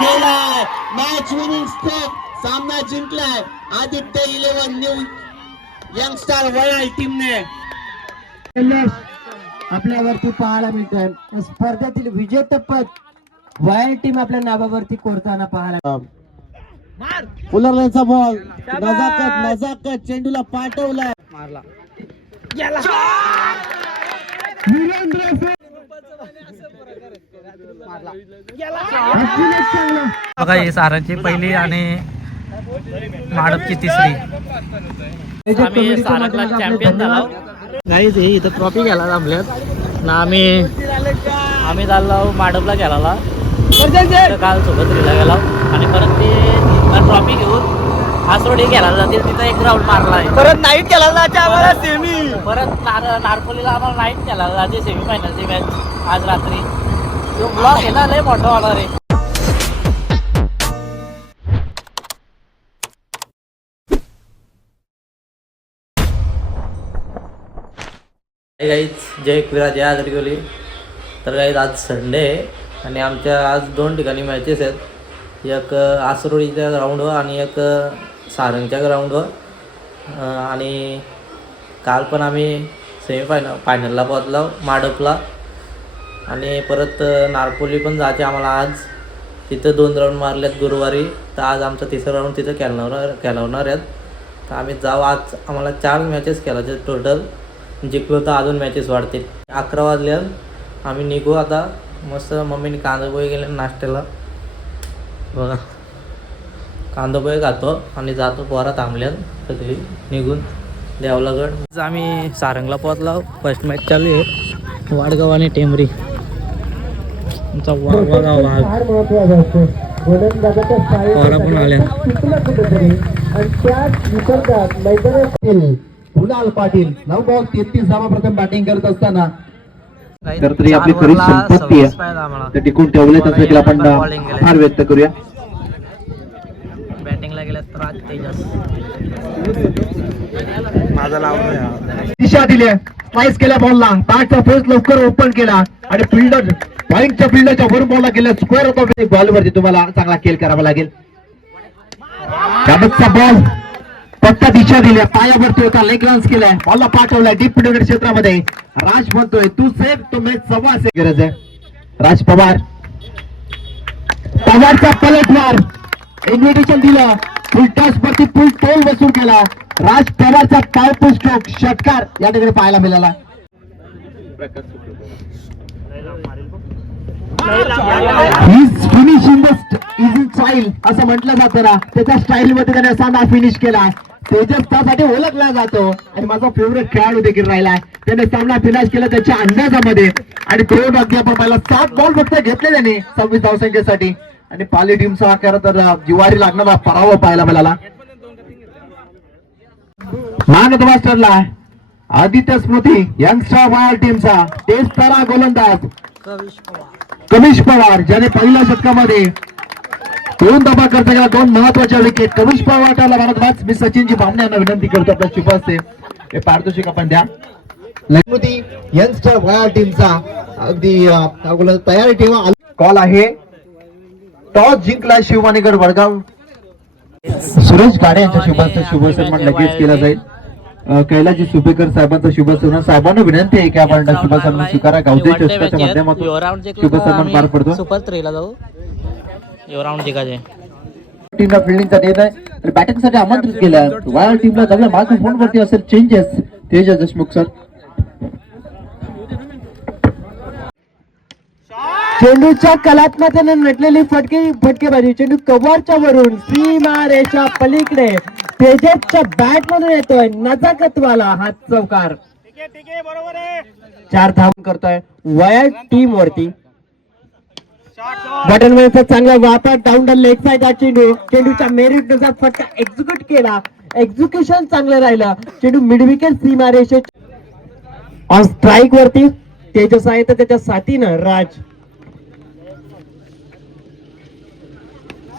केलाय. Match winning stroke, सामना जिंकलाय Aditya 11 new youngster वयाल टीमने. आपल्यावरती पाहायला मिळतोय. स्पर्धेतील विजेतेपद वयाल टीम आपल्या नावावरती कोरताना पाहायला. फुलरचा बॉल, नजाकत चेंडूला पाठवलाय, मारला बघा. ही सारांची पहिली आणि माडपची तिसरी. आम्ही सारंगला चॅम्पियन झालो गाईज. हे इथं ट्रॉफी घ्यायला जमल्यात ना. आम्ही चाललो माडपला गेला, काल सोबत गेला आणि परत ते ट्रॉफी घेऊन आसरोडी गेला जातील. तिथं एक राऊंड मारला आहे. परत नाईट केला जाते आम्हाला सेमी. परत नारपोलीला आम्हाला नाईट केला जाते सेमी फायनलची मॅच आज रात्री. तो ब्लॉक आहे ना, लय मोठा वाला रे. गाईज जय एकविरा जय आदरगोली. तर गाईज आज संडे आहे आणि आमच्या आज 2 ठिकाणी मॅचेस आहेत. एक आसरोडीच्या ग्राउंडवर आणि एक सारंगच्या ग्राउंडवर. आणि काल पण आम्ही फायनलला पोहोचलो माडपला आणि परत नारपोली पण जायचे आम्हाला आज. तिथं 2 राऊंड मारलेत गुरुवारी. तर आज आमचा 3रा राऊंड तिथं खेळवणार आहेत. तर आम्ही जाऊ. आज आम्हाला 4 मॅचेस खेळायचे टोटल. जिंकलो तर अजून मॅचेस वाढतील. 11 वाजल्या आम्ही निघू आता. मस्त मम्मीने कांदापोहे गेले नाश्त्याला. बघा कांदापोहे खातो आणि जातो. पोरा थांबल्यात सगळी निघून देवलागड. आम्ही सारंगला पोहोचलो. फर्स्ट मॅच चालू आहे वाडगाव आणि टेंबरी. आमचा वाडगाव पोरा पण आल्या. कुणाल पाटील 9 बॉल 33 धावा प्रथम बॅटिंग करत असताना. तर तरी आपली खरी संपत्ती आहे ते टिकून ठेवले तसे आपण आभार व्यक्त करूया. बॅटिंगला गेला तर आज तेजस माझा लावला दिशा दिली. स्लाइस केल्या बॉलला बॅटचा फेस लवकर ओपन केला आणि फिल्डर बॉलिंगच्या फिल्डरच्या वरून बॉलला गेला. स्क्वेअर होता बॉलवरती तुम्हाला चांगला खेळ करावा लागेल. त्याबद्दलचा बॉल फक्त दिशा दिल्या पायावरती होता. लेग रन्स केलाय. बॉलला पाठवलाय डीप मिडविकेट क्षेत्रामध्ये. राज म्हणतोय तू सेफ तो मॅच सव्वा से गरज आहे. राज पवारचा पलटवार इन्व्हिटेशन दिलं. फुल टॉस वरती फुल टोल वसूल केला. राज पवारचा पॉवरफुल स्ट्रोक षटकार या ठिकाणी पाहायला मिळाला. फिनिशिंग इज इन स्टाईल असं म्हटलं जातं ना. त्याच्या स्टाईल मध्ये त्याने असा फिनिश केला. तेजस त्यासाठी ओळखला जातो आणि माझा फेवरेट खेळाडू देखील राहिला. त्याने सामना फिनिश केला त्याच्या अंदाजामध्ये आणि 2 अद्याप 7 बॉल फक्त घेतले त्याने 26 धावसंख्येसाठी. आणि पाली टीमचा खरं तर जिवारी लागणारा पराभव पाहायला मिळाला. मानद मास्टरला आदित्य स्मृती यंगस्टर वॉयल टीमचा टेस्ट तारा गोलंदाज कविश पवार ज्याने पहिल्या षटकामध्ये 2 दबा खर्च केला. 2 महत्वाच्या विकेट. कविश पवारला भारत. मी सचिनजी भामणे यांना विनंती करतो आपल्या शुभ असते हे पारितोषिक आपण द्या. स्मृती यंगस्टर वॉयल टीमचा अगदी तयारी ठेवा. कॉल आहे. टॉस जिंकला शिववाणीगड वडगाव. सुरेश गाडे यांच्या शुभाचा शुभ सन्मान लगेच केला जाईल. कैलाजी सुपेकर साहेबांचा शुभ सन्मान. साहेबांना विनंती आहे की आपण शुभ सन्मान स्वीकारा. गावदेवी ट्रस्टच्या माध्यमातून शुभ सन्मान पार पडतो. सुपर 3ला जाऊ. यो राऊंड जिंकायचे. टीमला फिल्डिंगचा निर्णय आणि बॅटिंगसाठी आमंत्रित केलं. वॉयल टीमला जाऊया. माझ्या फोनवरती असेल चेंजेस. तेजस देशमुख सर. चेंडूच्या कलात्मतेने नटलेली फटकेबाजी. चेंडू कव्हरच्या वरून सीमारेषा पलीकडे तेजसच्या बॅट मधून येतोय. नजाकतवाला हात चौकार. 4 धावा करतोय वॉयल टीम वरती. बटनचा चांगला वापर डाऊन द लेग साइड. चेंडूच्या मेरिट नुसार फटका एक्झिक्यूट केला. एक्झिक्युशन चांगलं राहिलं. चेंडू मिडविकेट सीमारेषे ऑन स्ट्राईक वरती. तेजस आहे तर त्याच्या साथीनं राज.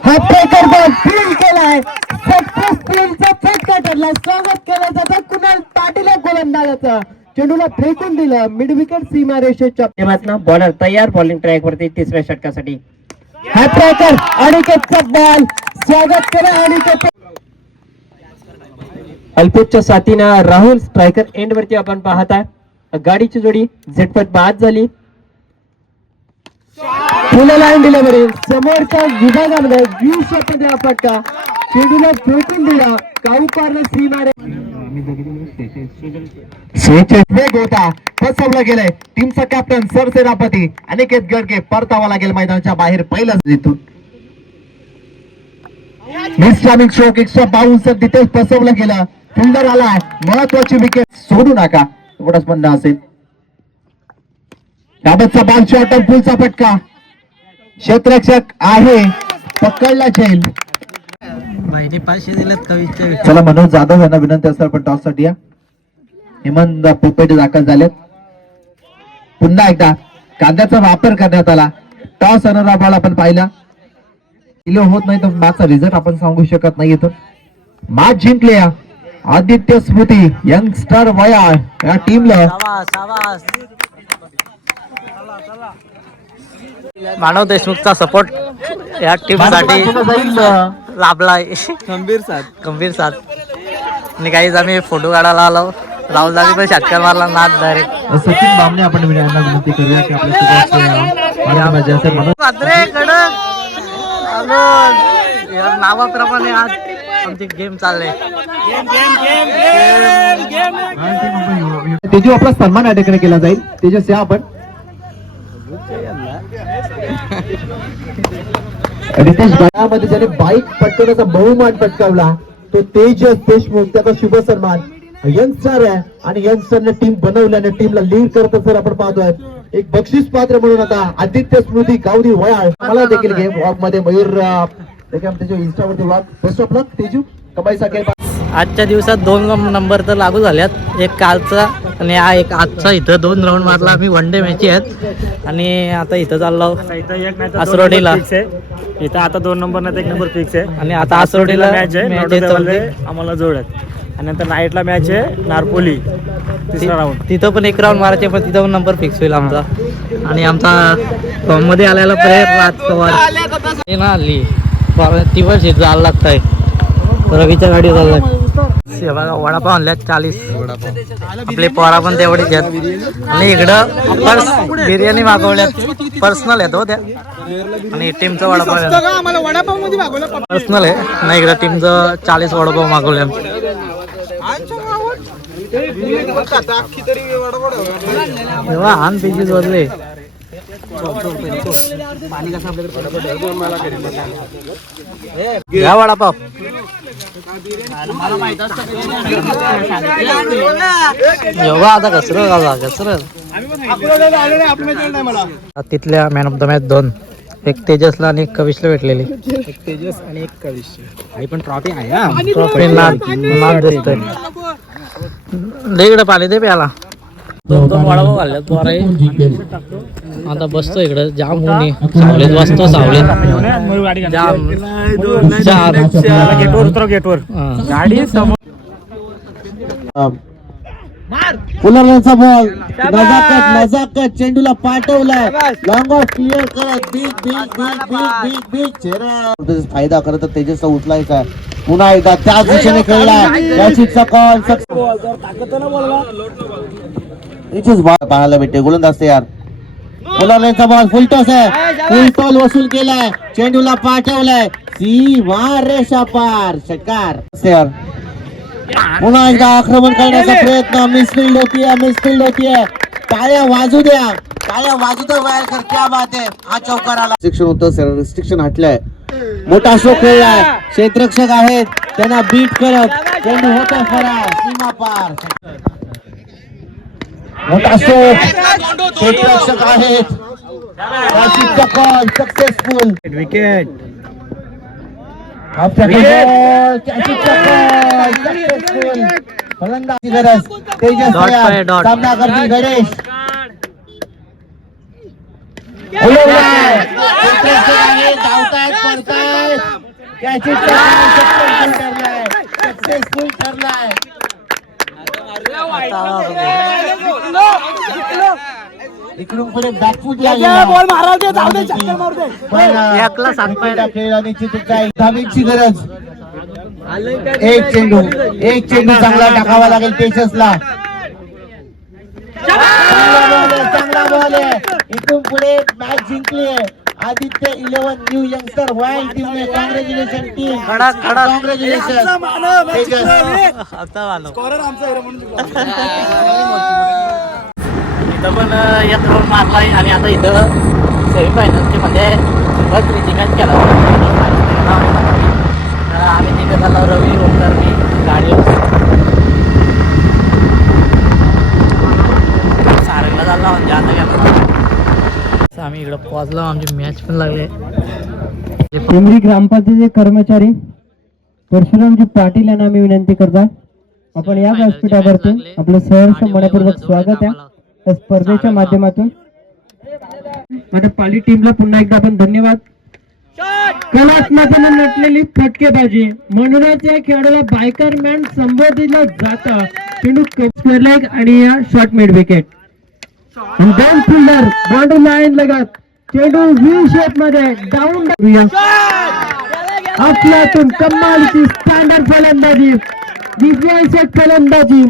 हा ब्रेकर बॉल फील्ड केलाय. फटका ठरला. स्वागत केलं जातं कुणाल पाटील गोलंदाजाचं. चेंडूला फेकून दिलं. मिड विकेट सीमारेषेच्या बॉलर तयार बॉलिंग ट्रॅक वरती 3ऱ्या षटकासाठी. हॅट्रॅकर अनिकेतचा बॉल स्वागत करा अनिकेत. अल्पेशच्या साथीनं राहुल स्ट्रायकर एंड वरती आपण पाहताय. गाडीची जोडी झटपट बाद झाली. फुल लाईन डिलिव्हरी समोरच्या विभागामध्ये 20 मध्ये फटका चेंडूला फेकून दिला. काऊकारनं सी मारे वेग होता फसवलं गेलंय. टीमचा कॅप्टन सरसेनापती अनिकेत गडके परतावा लागेल मैदानाच्या बाहेर पहिलाच जिथून मिस्ट्रामिक शोक 152 तिथेच फसवलं गेलं. फिल्डर आलाय महत्वाची विकेट सोडू नका एवढंच म्हणणं असेल. बाबतचा बॉल शॉट पुलचा फटका क्षेत्ररक्षक आहे पकडला जाईल. बाईने 500 दिलेत कवीच्या. चला मनोज जाधव यांना विनंती असेल पण टॉस साठी या. हेमंत पोपेटे दाखल झालेत. पुन्हा एकदा कांद्याचा वापर करण्यात आला. टॉस होणारा बॉल आपण पाहिला किलो होत नाही तर मॅचचा रिझल्ट आपण सांगू शकत नाही. इथून मॅच जिंकले आदित्य स्मृती यंगस्टर वया या टीमला मानव देशमुखचा सपोर्ट या टीम साठी लाभलाय. गंभीर साथ आणि काहीच आम्ही फोटो काढायला आलो. राहुल दादी पण षटकार मारला नाद डायरेक्ट. सचिन बामणे आपण विनंती करूया की आपल्या नावाप्रमाणे आज आमचे गेम चालले. तेजू आपला सन्मान या ठिकाणी केला जाईल. तेजस या आपण रितेश भायामध्ये ज्याने बाईक पटकवण्याचा बहुमान पटकावला तो तेजस देशमुख त्याचा शुभ सन्मान. यंगस्टर आहे आणि यंगस्टरने टीम बनवल्याने टीमला लीड करत असं आपण पाहतोय. एक बक्षीस पात्र म्हणून आता आदित्य स्मृती गावडी वयाळ मला देखील गेम वॉक मध्ये मयूर त्याच्या इंस्टावरती वॉक बेस्ट ऑफ लक तेजू कमाईचा गेम. आजच्या दिवसात 2 नंबर तर लागू झाल्यात. एक कालचा आणि हा एक आजचा. इथं 2 राऊंड मारला आम्ही. वन डे मॅच आहेत आणि आता इथं चाललो आसरोडीला. इथं आता 2 नंबर नाही 1 नंबर फिक्स आहे. आणि आता आसरोडीला मॅच आहे. आम्हाला जोड आहेत आणि नंतर नाईटला मॅच आहे नारपोली 3रा राऊंड. तिथं पण 1 राऊंड मारायचे पण तिथं पण नंबर फिक्स होईल आमचा. आणि आमचा फॉर्म मध्ये आलेला प्लेयर राज पवार ना आली ती पण शेत जायला लागतंय. रवीच्या गाडी चाललाय. बघा वडापाव आणल्यात 40. आपले पोरा पण तेवढेच आहेत. आणि इकडं बिर्याणी मागवल्यात. पर्सनल आहेत हो त्या. आणि टीमचं वडापाव पर्सनल आहे ना. इकडं टीमचं 40 वडापाव मागवल्या. तेव्हा आण पीजीस बदले या वडापाव एवढा आता कसर तिथल्या मॅन ऑफ द मॅच 2. एक तेजसला आणि एक कविशला भेटलेली. एक तेजस आणि एक कविश आणि पण ट्रॉफी आहे. ट्रॉफी नाद दिसतोय. इकडे पाणी दे प्याला. 2 वडापाव खाल्ल्यात पोरा. आता बसतो इकडं जाम होणे सावलीत बसतो. सावलीत जाम 4 गेटवर गाडी पुलरचा बॉल नजाकत चेंडूला पाठवलाय. लॉंग ऑफ क्लिअर करत बिग चेहरा फायदा करत तेजसचा उचलाय काय. पुन्हा एकदा त्याच दिशेने खेळलाय. त्याची चकल पाहायला भेटते. गोलंदाज यार पुलरचा बॉल फुलटॉस आहे. फुलटॉल वसूल केलाय. चेंडूला पाठवलाय. सीमा रेषा पार षटकार. पुन्हा एकदा आक्रमण करण्याचा प्रयत्न. मिसफिल्ड होतीये. टाळ्या वाजू द्या वायरकर. क्या बात आहे. हा चौकार आला. रिस्ट्रिक्शन होतं. रिस्ट्रिक्शन हटलंय. मोठा शो खेळलाय. क्षेत्ररक्षक आहेत त्यांना बीट करत चेंडू होता फरार. सीमा पार. मोठा शो क्षेत्ररक्षक आहेत. Successful wicket. फलंदाजी गरज तेजस सामना करतील गणेश. सक्सेसफुल ठरलाय. इकडून पुढे बॅकफूट खेळ आणि धावेची गरज. एक चेंडू चांगला टाकावा लागेल पेशसला. चांगला बॉल आहे. इथून पुढे मॅच जिंकली आहे Aditya 11 new youngster royal team ने. Congratulation team, congratulation. इथं पण एक राऊंड मारलाय आणि आता इथं सेमीफायनलचे मध्ये बस रिजिंगच केला. आम्ही तिकडे झालो रवी ओमकर मी गाडीवर सारंगला झाला म्हणजे आता गेला. आम्ही इकडं पोहोचलो. आमची मॅच पण लागले. टेंबरी ग्रामपंचायतीचे कर्मचारी परशुरामजी पाटील यांना आम्ही विनंती करतो आपण या व्यासपीठावरती आपलं सहर्ष मनपूर्वक स्वागत आहे या स्पर्धेच्या माध्यमातून. माझ्या पाली टीमला पुन्हा एकदा आपण धन्यवाद. कलात्मकाने नटलेली फटकेबाजी म्हणूनच या खेळाडूला बायकर मॅन संबोधित जातं. चेंडू स्क्वेअर लेग आणि या short mid wicket. Down fielder boundary line लगत चेंडू व्ही शेप मध्ये डाऊन. अफलातून कमालीची स्टँडर्ड फलंदाजी, विध्वंसक फलंदाजी.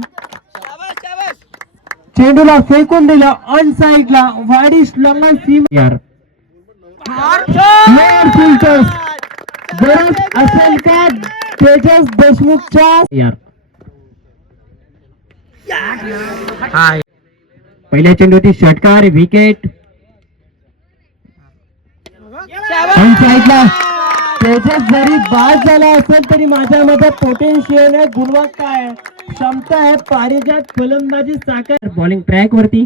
चेंडूला फेकून दिलं ऑन साइडला वाडीश लंगन सीम. यार फिल्टर्स गरज असेल का तेजस देशमुखच्या. यार पहिल्या चेंडूची षटकार विकेट. ऑन साइडला तेजस जरी बाद झाला असेल तरी माझ्या मध्ये पोटेन्शियल आहे, गुणवत्ता आहे, क्षमता आहे, पारिजात फलंदाजी साकार. बॉलिंग ट्रॅक वरती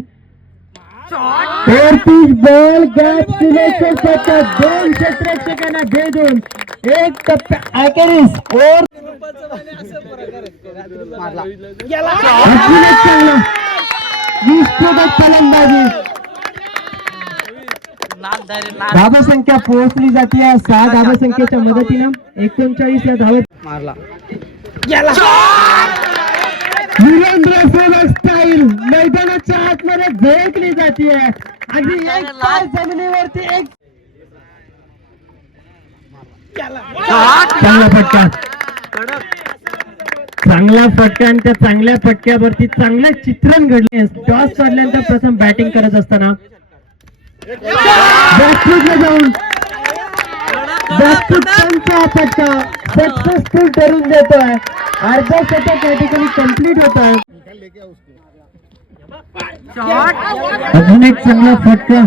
बॉल गॅप सिलेक्शन करतात. 2 क्षेत्ररक्षकांना भेदून एक टप्प्या अखेरीस और चांगला विस्फोटक फलंदाजी. धावा संख्या पोहोचली जाते 6 धावा संख्येच्या मदतीनं 39 या धावत मारला. वीरेंद्र सेवक स्टाईल मैदानाच्या आतमध्ये झळकली जाते आणि एक पाय जमिनीवरती एक चांगला फटका. चांगला फटका आणि त्या चांगल्या फटक्यावरती चांगलं चित्रण घडले. टॉस काढल्यानंतर प्रथम बॅटिंग करत असताना बॅटफूटला जाऊन बॅटफूटचा फटका सक्सेसफुल करून देतोय. अर्धा शतक या ठिकाणी कंप्लीट होत आहे. अजून एक चांगला फटका.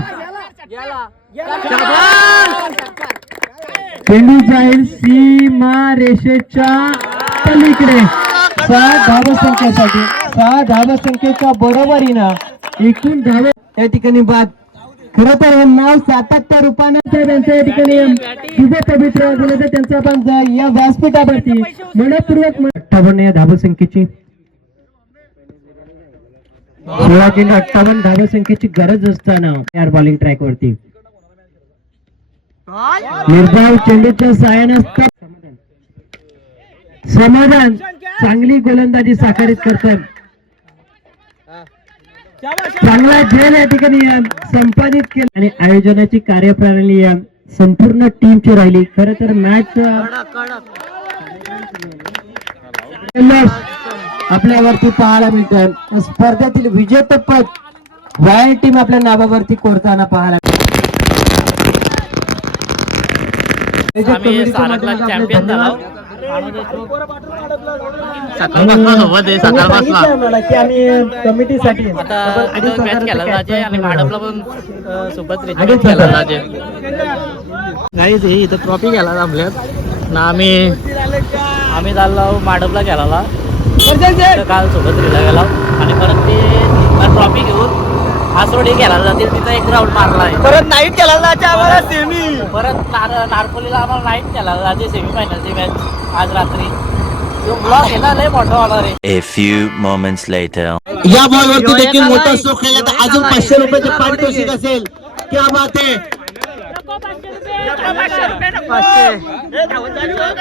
चेंडू जाईल सीमा रेषेच्या पलीकडे. 6 धावा संख्येसाठी 6 धावा संख्येच्या बरोबरीनं एकूण धावा या ठिकाणी बाद. खरं तर हे नाव सातत्य रूपाने त्यांचं या ठिकाणी तुझं पवित्र झालं तर त्यांचं आपण या व्यासपीठावरती मनपूर्वक 58 या धावा संख्येची 16 चेंडू 58 धावा संख्येची गरज असताना यार बॉलिंग ट्रॅक वरती निर्धाव चेंडूच्या साहाय्याने समाधान चांगली गोलंदाजी साकारित करतात. चांगला झेल या ठिकाणी संपादित केला आणि आयोजनाची कार्यप्रणाली या संपूर्ण टीमची राहिली. खरं तर मॅच आपल्यावरती पाहायला मिळतं. स्पर्धेतील विजेतेपद रॉयल टीम आपल्या नावावरती कोरताना पाहायला. आम्ही सारंगला चॅम्पियन झालो. सकाळपासून सोबत आहे, सकाळपासून की आम्ही कमिटीसाठी आता इथं मॅच खेळला जायचे आणि भाडपला पण सोबत रिजन खेळला जायचे. काहीच हे इथं ट्रॉफी घ्यायला जमल्यात ना. आम्ही चाललो माडपला खेळायला. काल सोबत रिला गेला आणि परत ते ट्रॉफी घेऊन आसोडी खेळायला जाते. तिथं एक राऊंड मारला आहे. परत नाईट खेळायला जायचे आम्हाला सेमी. परत नारपोलीला आम्हाला नाईट खेळायला जायचे सेमीफायनलची मॅच आज रात्री. ब्लॉक केला लय मोठा होणार आहे. A few moments later. या बॉल वरती देखील मोठा स्ट्रोक खेळला तर अजून 500 रुपयाचे पारितोषिक असेल. क्या बात आहे.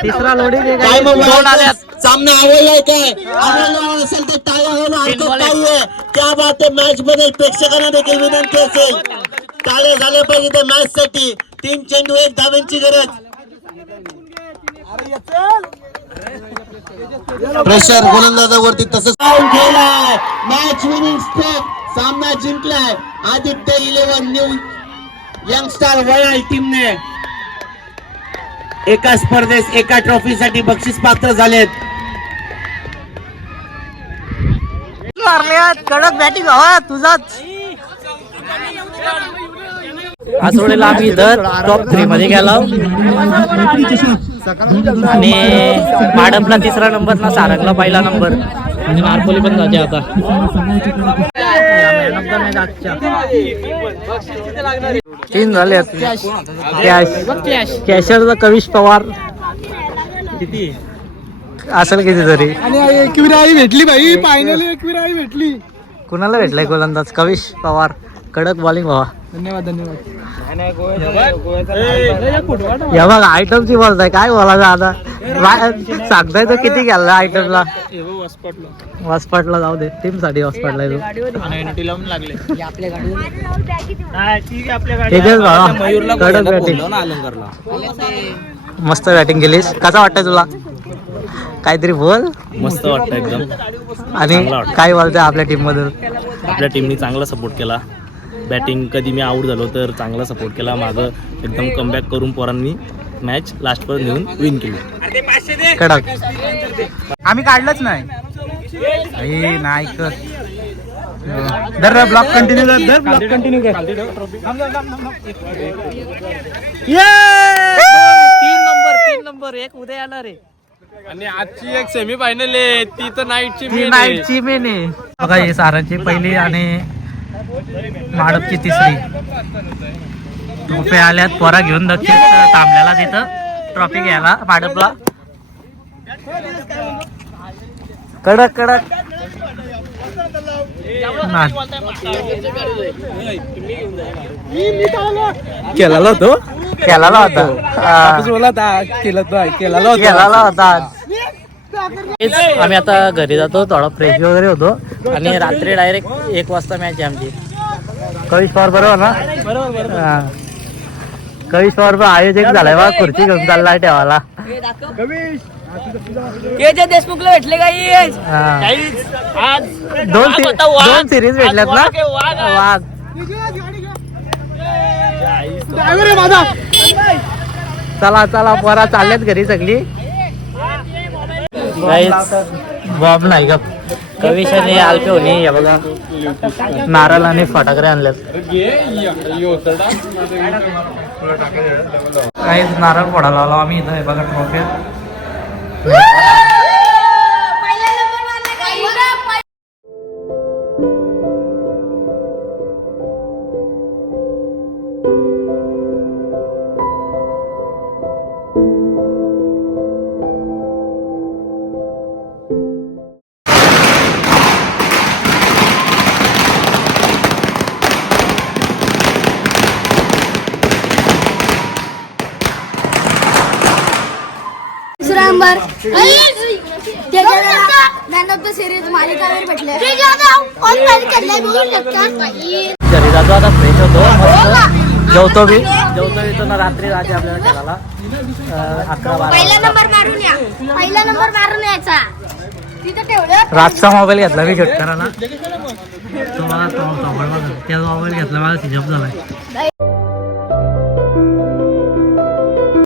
तिसरा लोडिंग काय मग दोन आल्यात. सामना आवडलाय काय? आवडला असेल तर टाळ्या होणं हरकत नाहीये. त्या बात मॅच बद्दल प्रेक्षकांना देखील विनंती असेल, टाळ्या झाल्या पाहिजे त्या मॅच साठी. 3 चेंडू 1 धावांची गरज. प्रेशर गोलंदाजावरती तसंच खेळलाय. Match winning stroke. सामना जिंकलाय आदित्य 11 न्यू यंगस्टार वयाल टीमने. एका स्पर्धेत एका ट्रॉफीसाठी बक्षीस पात्र झालेत. कडक बॅटिंग हवा तुझाच. आसवडीला आम्ही इथं टॉप 3 मध्ये गेलो आणि माडपला 3रा नंबर ना सारंगला 1ला नंबर आणि मारपोली पण जाते आता. तीन झाले कॅशरचा कविश पवार किती असेल कितीतरी. आणि एकविराई भेटली भाई, फायनली एकविराई भेटली. कुणाला भेटलाय गोलंदाज? कविश पवार. कडक बॉलिंग व्हा. धन्यवाद धन्यवाद. या बघ आयटमची बोलताय काय बोलायचं आता. सांगताय तो किती गेला आयटमला. वॉस्पॉटला जाऊ दे, टीम साठी वॉस्पॉटला तो. कडक बॅटिंग, मस्त बॅटिंग केलीस. कसा वाटतंय तुला? काहीतरी बोल. मस्त वाटतं एकदम. आणि काय बोलतंय आपल्या टीम मधून? आपल्या टीमनी चांगला सपोर्ट केला. बॅटिंग कधी मी आऊट झालो तर चांगला सपोर्ट केला. मागं एकदम कमबॅक करून पोरांनी मॅच लास्टपर्यंत नेऊन विन केली. कडक. आम्ही काढलंच नाही. नाही कर दर ब्लॉक कंटिन्यू कर. 3 नंबर 1 उद्या येणार आहे. आणि आजची एक सेमी फायनल आहे ती तर नाईटची नाईटची मेन आहे बघा. ही सारांची पहिली आणि माडपची 3री ट्रॉफी आल्यात. पोरा घेऊन दक्षिण थांबल्याला तिथं ट्रॉफी घ्यायला माडपला. कडक कडक केला होतो केला होता आम्ही आता घरी जातो. थोडा फ्रेश वगैरे होतो आणि रात्री डायरेक्ट 1 वाजता मॅच आहे आमची. कविश पवार बरोबर ना? हा. कविश पवार आयोजक झालाय बा. खुर्ची घेऊन चाललाय ठेवायला. देशमुखला भेटले काही दोन सिरीज भेटल्यात ना. वाघ चला चला पोरा चालल्यात घरी सगळी. बॉम्ब नाही का कविश आणि आलपे होणे. हे बघा नारळ आणि फटाकडे आणल्यात. काहीच नारळ फोडायला आलो आम्ही इथं. हे बघा trophy. Number man of the series मालिकावर भेटले. घरी जातो आता. फ्रेश होतो मस्त. जेवतो इथं ना. रात्री राहते आपल्याला खेळायला 11-12 पहिला नंबर मारून या. पहिला नंबर मारून यायचा. तिथं ठेवलं. रातचा मोबाईल घेतला मी शेतकऱ्याला. तो मला त्या मोबाईल घेतला. मला सिजप झालाय.